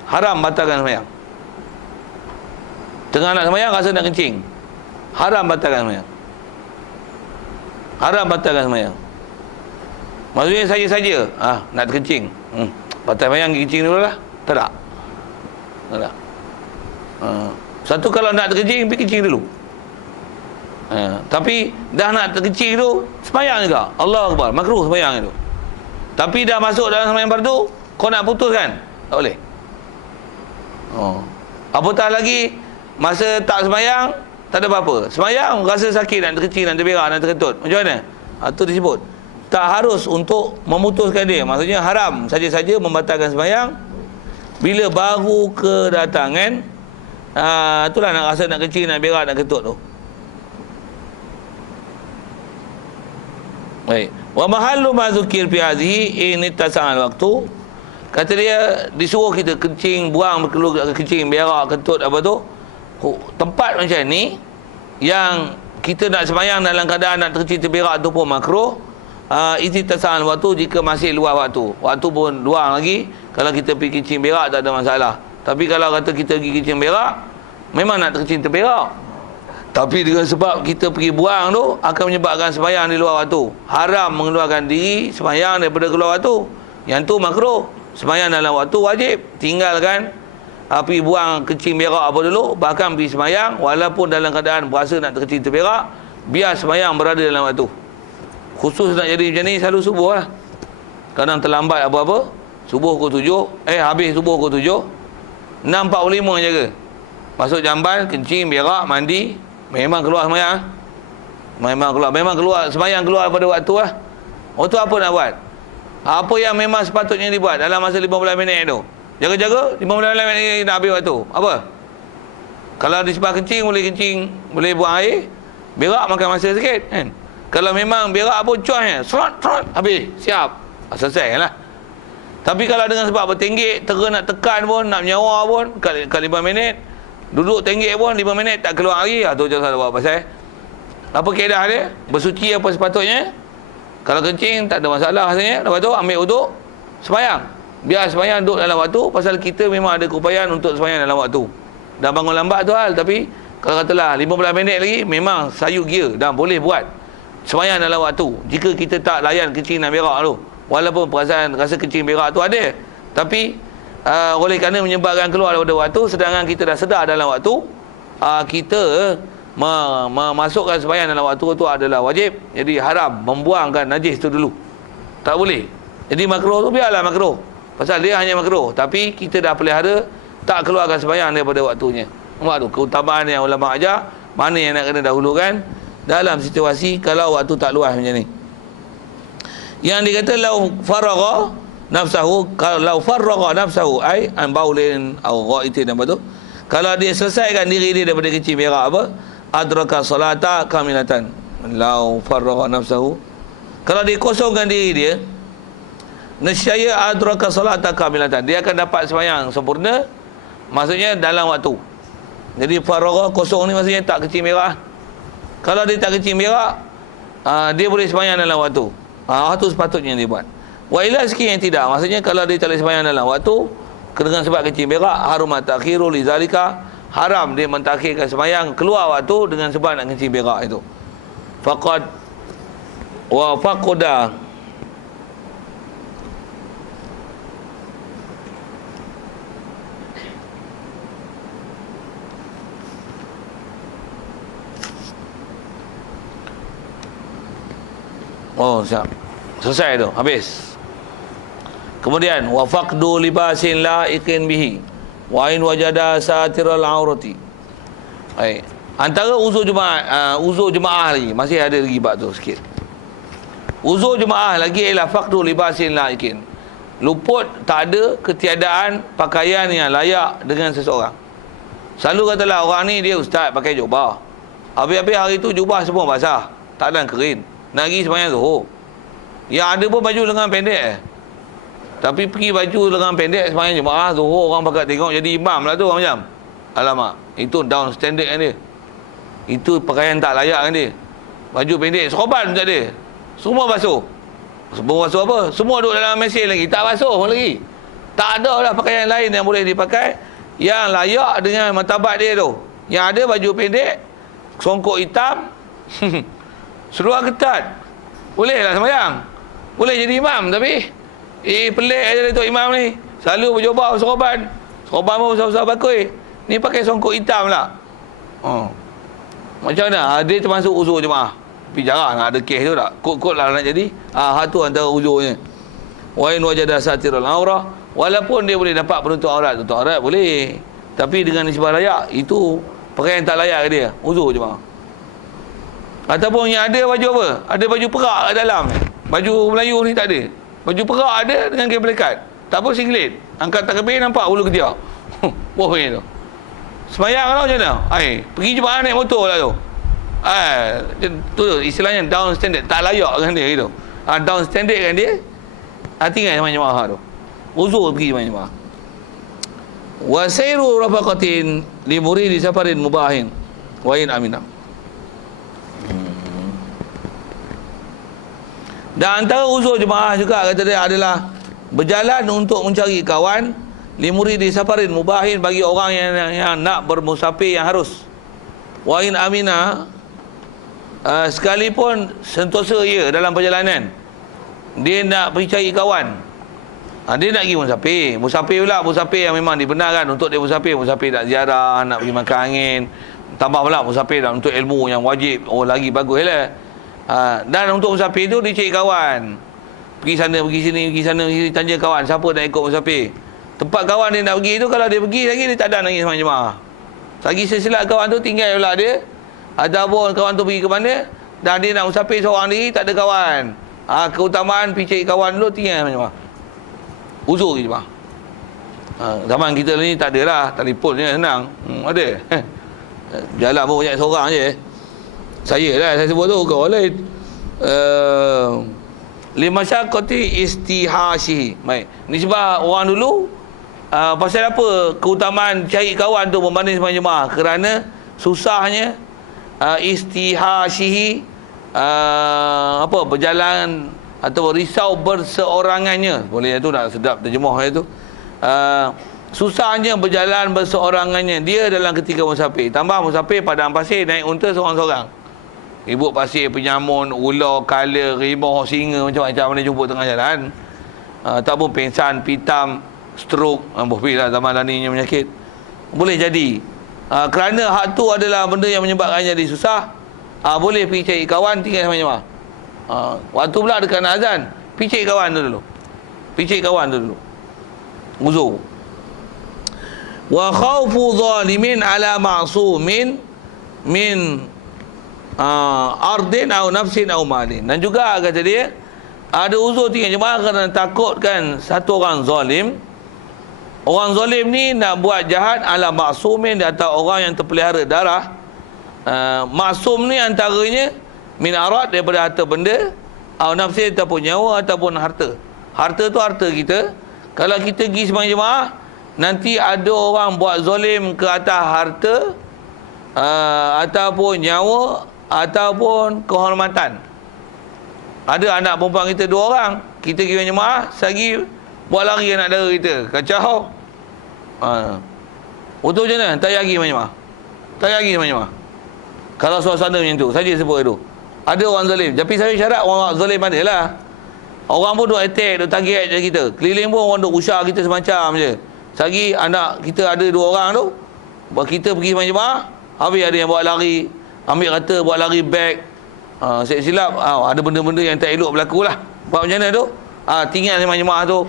Haram batalkan sembahyang. Tengah nak sembahyang rasa nak kencing, haram batalkan sembahyang. Haram batalkan sembahyang. Maksudnya saja-saja nak terkencing, batal sembahyang, kencing dulu lah. Tak tak. Tak tak. Satu kalau nak terkencing, pergi kencing dulu. Tapi dah nak terkencing tu, sembahyang juga. Allah Akbar, makruh sembahyang itu. Tapi dah masuk dalam sembahyang fardu, kau nak putuskan, tak boleh. Apatah lagi masa tak sembahyang, tak ada apa-apa. Sembahyang rasa sakit, nak terkencing, nak terberak, nak terkentut, macam mana? Itu disebut tak harus untuk memutuskan dia. Maksudnya haram saja-saja membatalkan sembahyang bila baru kedatangan itulah nak rasa nak kencing, nak berak, nak kentut tu. Baik. Wa mahallu ma dzukir fi hadhihi in ittasa'al waktu. Kata dia disuruh kita kencing, buang, kencing, berak, kentut apa tu. Tempat macam ni yang kita nak sembahyang dalam keadaan nak terkencing, terberak tu pun makruh. Ittasa'al waktu jika masih luar waktu. Waktu pun luang lagi. Kalau kita pergi kencing berak tak ada masalah. Tapi kalau kata kita pergi kencing berak, memang nak terkencing terberak, tapi dengan sebab kita pergi buang tu akan menyebabkan sembahyang di luar waktu. Haram mengeluarkan diri sembahyang daripada keluar waktu. Yang tu makruh. Sembahyang dalam waktu wajib. Tinggalkan pergi buang, kencing, berak apa dulu, bahkan pergi sembahyang walaupun dalam keadaan berasa nak terkencing terberak, biar sembahyang berada dalam waktu. Khusus nak jadi macam ni selalu subuh lah. Kadang terlambat apa-apa, subuh pukul 7, habis subuh pukul 7, 6.45 jaga. Masuk jamban, kencing, berak, mandi, memang keluar sembahyang. Memang keluar sembahyang, keluar pada waktu lah. Waktu apa nak buat? Apa yang memang sepatutnya dibuat dalam masa 15 minit tu, jaga-jaga 15 minit nak habis waktu. Apa? Kalau di sebelah kencing, boleh buang air, berak makan masa sikit kan. Kalau memang berak pun cuai, serot habis, siap, selesai lah. Tapi kalau dengan sebab bertenggek, nak tekan pun, nak menyawa pun, kat 5 minit, duduk tenggek pun 5 minit tak keluar lagi, tu jangan salah buat pasal. Apa kaedah dia? Bersuci apa sepatutnya. Kalau kencing tak ada masalah rasanya. Lepas tu ambil wuduk, sembahyang. Biar sembahyang duduk dalam waktu, pasal kita memang ada keupayaan untuk sembahyang dalam waktu. Dah bangun lambat tu hal, tapi kalau katalah 15 minit lagi, memang sayu gear dan boleh buat sembahyang dalam waktu. Jika kita tak layan kencing dan berak tu, walaupun perasaan rasa kencing berak tu ada, tapi oleh kerana menyebabkan keluar daripada waktu, sedangkan kita dah sedar dalam waktu, kita memasukkan sembahyang dalam waktu tu adalah wajib. Jadi haram membuangkan najis tu dulu, tak boleh. Jadi makruh tu biarlah makruh, pasal dia hanya makruh, tapi kita dah pelihara tak keluarkan sembahyang daripada waktunya. Nampak tu keutamaan yang ulama ajar, mana yang nak kena dahulukan dalam situasi kalau waktu tak luas macam ni. Yang dikata lau faragha nafsahu, kalau faragha nafsahu ai an baulin au ghaitin apa tu, kalau dia selesaikan diri dia daripada kencing berak apa, adraka salata kamilatan. Lau faragha nafsahu, kalau dia kosongkan diri dia, nescaya adraka salata kamilatan, dia akan dapat sembahyang sempurna, maksudnya dalam waktu. Jadi faragha kosong ni maksudnya tak kencing berak. Kalau dia tak kencing berak, dia boleh sembahyang dalam waktu. Itu sepatutnya dia buat. Wa ila sikit yang tidak. Maksudnya kalau dia tak boleh sembahyang dalam waktu dengan sebab kencing berak, harumat takhiru li zalika, haram dia mentakhirkan sembahyang keluar waktu dengan sebab nak kencing berak itu. Faqad wa faqada siap. Selesai tu, habis. Kemudian wa faqdu libasin la'iqin bihi wa in wajada satiral aurati. Antara uzur jemaah lagi masih ada lagi bab tu sikit. Uzur jemaah lagi ialah faqdu libasin la'iqin. Luput, tak ada ketiadaan pakaian yang layak dengan seseorang. Selalu katalah orang ni dia ustaz pakai jubah. Habis-habis hari tu jubah semua basah, tak ada kering. Nak pergi sembahyang zuhur. Yang ada pun baju lengan pendek tapi pergi baju lengan pendek sembahyang jemaah zuhur, orang pakat tengok jadi imam lah tu orang macam. Alamak, itu down standard kan dia. Itu pakaian tak layak kan dia. Baju pendek, serban tak ada. Semua basuh. Semua basuh apa? Semua duduk dalam mesin lagi, tak basuh lagi. Tak ada lah pakaian lain yang boleh dipakai yang layak dengan martabat dia tu. Yang ada baju pendek, songkok hitam, seluar ketat. Boleh lah sembahyang. Boleh jadi imam tapi pelik aja dia tu imam ni. Selalu berjubah serban. Serban pun besar-besar bakui. Ni pakai songkok hitam lah. Macam mana? Dia termasuk uzur jemaah. Tapi jarang ada kes tu tak. Kot-kot lah nak jadi. Tu antara uzurnya. Wa in wajada satirul aurah. Walaupun dia boleh dapat penutup aurat. Penutup aurat boleh. Tapi dengan nisbah layak, itu pakaian tak layak ke dia. Uzur jemaah. Ataupun yang ada baju apa? Ada baju perak kat dalam. Baju Melayu ni tak ada. Baju perak ada dengan kain pelikat. Tak apa singlet. Angkat takbir nampak bulu ketiak. Boleh tu. Sembahyang lah macam mana? Pergi jemaah naik motor lah tu. Tu istilahnya down standard. Tak layak kan dia gitu. Down standard kan dia. Tinggal sama jemaah tu. Uzur pergi sama jemaah. Wa sayru rafaqatin li muridi safarin mubahin wa in aminah. Dan antara uzur jemaah juga kata dia adalah berjalan untuk mencari kawan limuri di safarin mubahin bagi orang yang nak bermusafir yang harus. Wa in amina, sekalipun sentosa ia dalam perjalanan, dia nak pergi cari kawan. Dia nak pergi musafir. Musafir pula, musafir yang memang dibenarkan untuk dia musafir. Musafir nak ziarah, nak pergi makan angin. Tambah pula musafir nak untuk ilmu yang wajib. Lagi bagus lah. Dan untuk musafir tu dia cari kawan. Pergi sana, pergi sini, pergi sana, pergi sini, tanya kawan siapa nak ikut musafir. Tempat kawan dia nak pergi tu, kalau dia pergi lagi dia tak ada lagi sama jemaah. Lagi silsilah kawan tu tinggal pula dia. Ataupun kawan tu pergi ke mana dan dia nak musafir seorang diri, tak ada kawan. Keutamaan pergi cari kawan dulu, tinggal sama jemaah. Uzur je jemaah. Zaman kita ni tak ada lah, telefon je senang. Ada. Jalan pun banyak seorang je. Saya sebut tu kau lain. Limasyaqati istihasyihi. Baik. Ni sebab orang dulu pasal apa keutamaan cari kawan tu berbanding sembahyang jemaah? Kerana susahnya istihasyihi, berjalan atau risau berseorangannya. Boleh tu nak sedap terjemah tu. Susahnya berjalan berseorangannya dia dalam ketika musafir. Tambah musafir padang pasir naik unta seorang-seorang. Ribut pasir, penyamun, ular, kala, rimau, singa, macam-macam mana jumpa tengah jalan. Tak pun pingsan, pitam, stroke, lah zaman ni menyakit. Boleh jadi. Kerana hak tu adalah benda yang menyebabkan jadi susah. Boleh pergi cari kawan, tinggal sama jemaah. Waktu pula dekat nak azan, pergi cari kawan tu dulu. Pergi cari kawan tu dulu. Uzur. Wa khawfu zalimin ala ma'sumin min ardin au nafsin au malin. Dan juga kata dia ada uzur tinggal jemaah kerana takutkan satu orang zalim. Orang zalim ni nak buat jahat ala maksumin di atas orang yang terpelihara darah. Maksum ni antaranya min arad daripada harta benda, au nafsin ataupun nyawa ataupun harta. Harta tu harta kita. Kalau kita pergi sembahyang jemaah, nanti ada orang buat zalim ke atas harta ataupun nyawa ataupun kehormatan. Ada anak perempuan kita 2 orang, kita kira jemaah, sagi buat lari anak dara kita. Kacau. Betul macam mana? Tak lagi jemaah. Tak lagi jemaah. Kalau suasana macam tu, saja sebut itu. Ada orang zalim. Tapi saya syarat orang zalim ada lah. Orang pun duk attack, duk target je kita. Keliling pun orang duk usah kita semacam je. Sagi anak kita ada 2 orang tu, kita pergi sembahyang jemaah, habis ada yang buat lari, ambil kata buat lari beg. Silap, ada benda-benda yang tak elok berlaku lah. Buat macam mana tu? Tinggal sembahyang jemaah tu,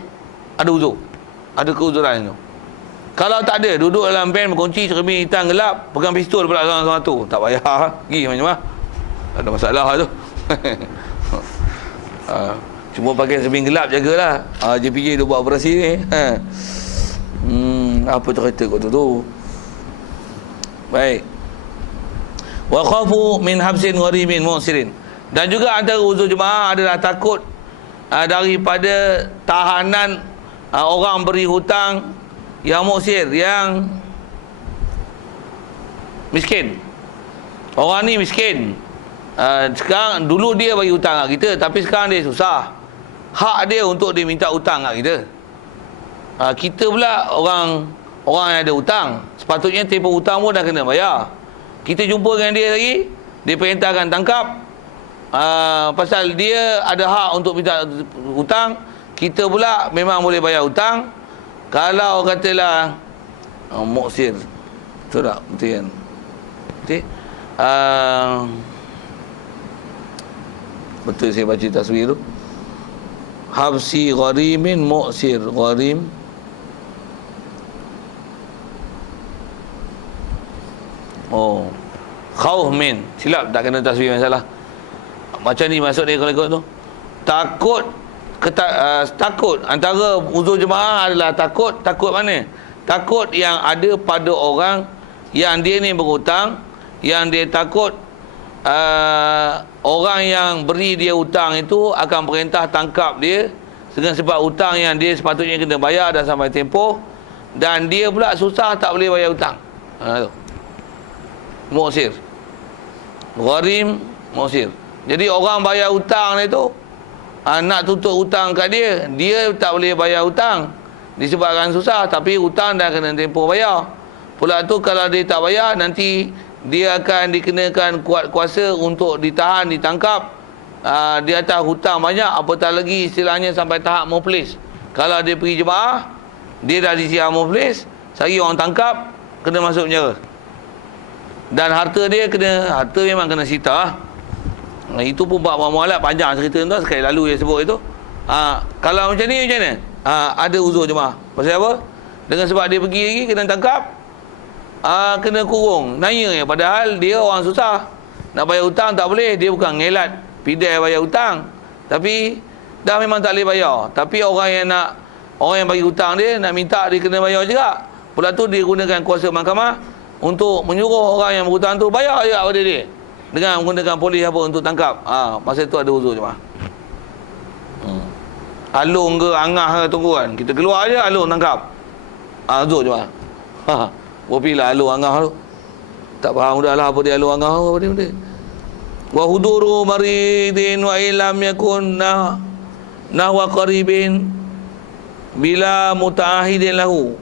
ada uzur. Ada keuzuran tu. Kalau tak ada, duduk dalam van berkunci, cermin hitam gelap, pegang pistol pula sama-sama tu, tak payah pergi sembahyang jemaah. Tak ada masalah tu. Cuma pakai cermin gelap jagalah. JPJ dia buat operasi ni. Apa cerita kau tu? Baik. Wa khafu min habsin gharimin mu'sirin. Dan juga antara uzur jemaah adalah takut daripada tahanan orang beri hutang yang mu'sir, yang miskin. Orang ni miskin. Sekarang dulu dia bagi hutang kat kita, tapi sekarang dia susah. Hak dia untuk dia minta hutang kat kita. Kita pula orang yang ada hutang, sepatutnya tempoh hutang pun dah kena bayar. Kita jumpa dengan dia lagi, dia perintahkan tangkap, pasal dia ada hak untuk minta hutang. Kita pula memang boleh bayar hutang. Kalau katalah muksir, betul tak? Betul kan? Betul? Betul saya baca taswir tu. Habsi gharimin muksir. Gharim khawf min. Silap, tak kena taswir masalah. Macam ni maksud dia kalau ikut tu. Takut antara uzur jemaah adalah takut mana? Takut yang ada pada orang yang dia ni berhutang, yang dia takut orang yang beri dia hutang itu akan perintah tangkap dia dengan sebab hutang yang dia sepatutnya kena bayar dah sampai tempoh, dan dia pula susah tak boleh bayar hutang. Tu muksir. Gharim muksir. Jadi orang bayar hutang dia tu, nak tutup hutang kat dia, dia tak boleh bayar hutang disebabkan susah, tapi hutang dah kena tempoh bayar. Pula tu kalau dia tak bayar, nanti dia akan dikenakan kuat kuasa untuk ditahan, ditangkap di atas hutang banyak, apatah lagi istilahnya sampai tahap muflis. Kalau dia pergi jemaah, dia dah disiar muflis, sehari orang tangkap, kena masuk penjara. Dan harta memang kena sita. Itu pun bab muamalat panjang cerita tu, sekali lalu dia sebut itu. Kalau macam ni macam mana? Ada uzur jemaah. Pasal apa? Dengan sebab dia pergi lagi kena tangkap, kena kurung. Nanya padahal dia orang susah. Nak bayar hutang tak boleh, dia bukan ngelat pidai bayar hutang, tapi dah memang tak boleh bayar. Tapi orang yang bagi hutang dia nak minta dia kena bayar juga. Pula tu dia gunakan kuasa mahkamah untuk menyuruh orang yang berhutang tu bayar juga pada dia, dengan menggunakan polis apa untuk tangkap. Masa tu ada uzur jemaah. Alung ke angah ke tunggu kan, kita keluar aja alung tangkap. Uzur jemaah. Berpilah alung angah tu. Tak faham dah lah apa dia alung angah apa dia. Wa huduru maridin wa ilam yakun nahwa qaribin bila mutaahidin lahu.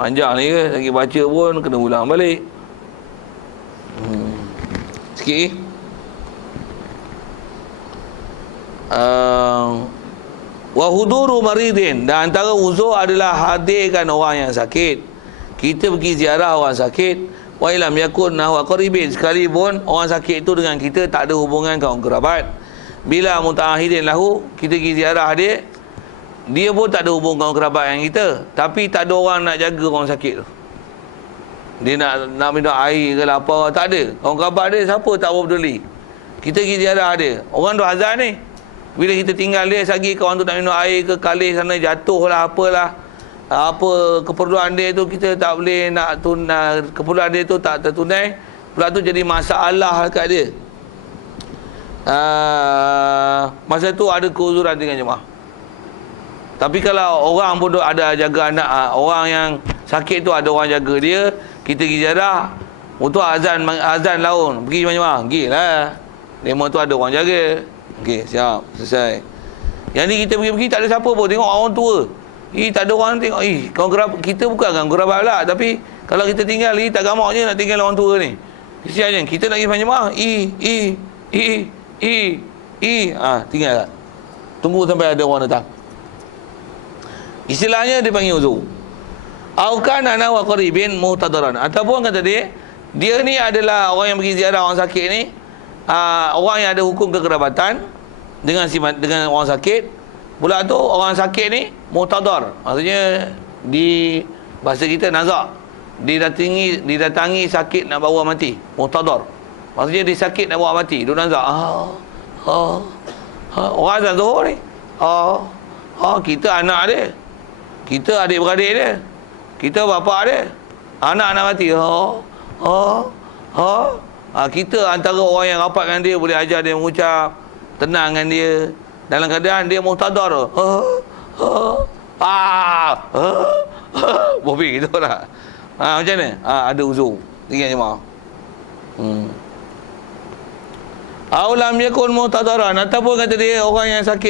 Panjang ni ke, lagi baca pun kena ulang balik. Sikit wa huduru maridin, dan antara uzur adalah hadirkan orang yang sakit. Kita pergi ziarah orang sakit, wa ilam yakun nahwa qaribin, sekalipun orang sakit itu dengan kita tak ada hubungan kaum kerabat. Bila mutaahidin lahu, kita pergi ziarah dia pun tak ada hubungan kaum kerabat yang kita, tapi tak ada orang nak jaga orang sakit tu. Dia nak minum air ke apa, tak ada. Orang kerabat dia siapa tak peduli. Kita pergi ziarah dia, orang dah azan ni, bila kita tinggal dia sagi kawan tu nak minum air ke kalis sana jatuh lah apalah, apa keperluan dia tu kita tak boleh nak keperluan dia tu tak tertunai, pula tu jadi masalah dekat dia. Masa tu ada keuzuran dengan jemaah. Tapi kalau orang pun ada jaga anak, orang yang sakit tu ada orang jaga dia, kita pergi ziarah untuk azan laun, pergi jemaah, pergilah. Demo tu ada orang jaga. Okey, siap. Selesai. Yang ni kita pergi-pergi tak ada siapa pun. Tengok orang tua. Tak ada orang tengok. Kau gerab, kita bukan kan gerabah lah. Tapi kalau kita tinggal ni tak gamak je nak tinggal orang tua ni. Kesiannya. Kita nak pergi panjang tinggal tak? Tunggu sampai ada orang datang. Istilahnya dipanggil uzur. Au kana nawa qaribin muhtadaran. Ataupun kata dia ni adalah orang yang pergi ziarah orang sakit ni, orang yang ada hukum kekerabatan dengan orang sakit. Pula tu orang sakit ni muhtadar. Maksudnya di bahasa kita nazak. Didatangi sakit nak bawa mati. Muhtadar. Maksudnya dia sakit nak bawa mati. Dia nazak. Orang azan Zuhur ni. Kita anak dia. Kita adik-beradik dia. Kita bapa dia. Anak nak mati. Kita antara orang yang rapat dengan dia, boleh ajar dia mengucap, tenang dengan dia. Dalam keadaan dia muhtadar. Bobi gitu lah. Macam mana? Ada uzur. Ingat jemaah. Aulam yakun muhtadaran. Ataupun kata dia orang yang sakit